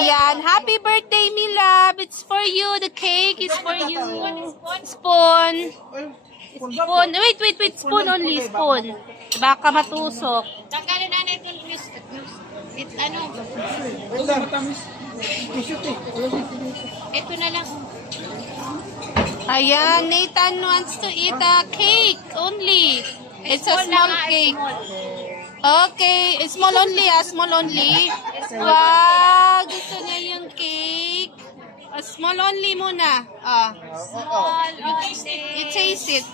Ayan, happy birthday, me love. It's for you. The cake is for you. Spoon. Spoon. Wait. Spoon only. Spoon. Baka matusok. Tanggalin na natin, please. It's ano? Ito na lang. Ayan, Nathan wants to eat a cake only. It's a small cake. Okay, small only, small only. Wow, gusto niya yung cake. Small only muna. Small. You taste it.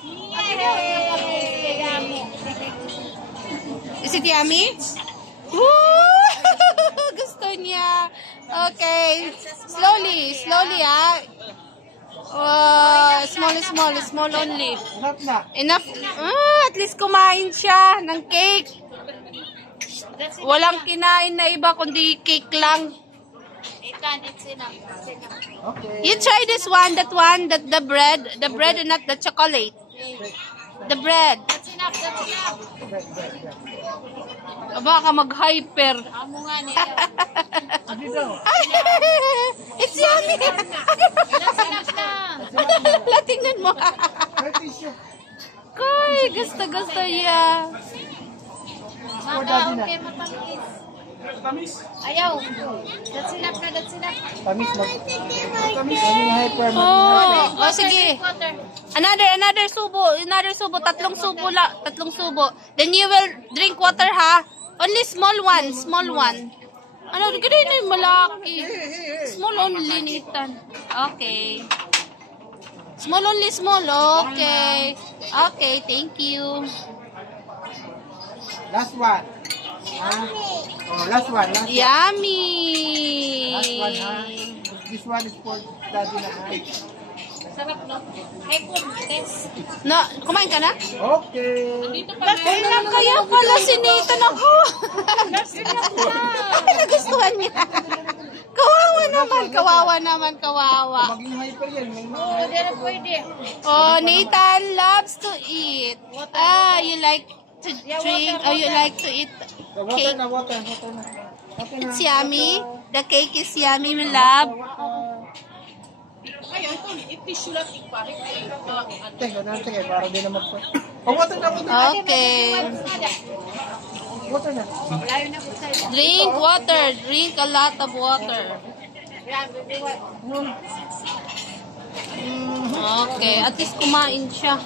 Is it yummy? Woo! Gusto niya. Okay. Slowly, small only. Enough. At least kumain siya ng cake. Walang kinain na iba kundi cake lang. It's enough. You try this one, the bread and not the chocolate. The bread. That's enough. Baka mag-hyper. Amo nga niya. It's yummy. That's enough na. Tingnan mo. Koy, gusto niya. Mama, okay, matamis. Ayaw. That's enough. Oh, sige. Another subo. Tatlong subo. Then you will drink water, ha? Only small one. Ano, gano'n na yung malaki. Small only, Nathan. Okay. Small only. Okay, thank you. Last one. Last one. Yummy. Last one, ha? This one is for daddy na. Sarap, no? Ay, po, test. No, kumain ka na? Okay. Kaya pala si Nathan ako. Nagustuhan niya. Kawawa naman. Maging hyper yan. Hindi na pwede. Oh, Nathan loves to eat. You like to drink, or you like to eat cake. Water. It's yummy. The cake is yummy, my love. Teka, para di na magpa. Water na. Okay. Water na. Drink water. Drink a lot of water. Okay. At least kumain siya.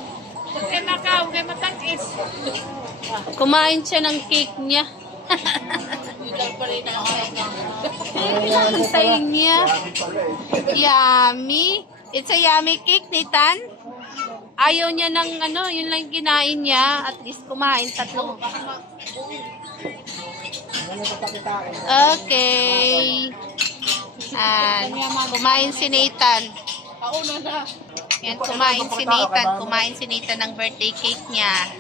Okay, matangis. Kumain siya ng cake niya. Hintayin niya. Yummy. It's a yummy cake, Nathan. Ayaw niya ng yun lang kinain niya. At least kumain tatlong. Okay. Kumain si Nathan. Yan, kumain si Nathan ng birthday cake niya.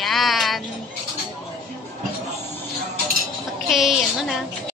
Yan. Okay, ano na.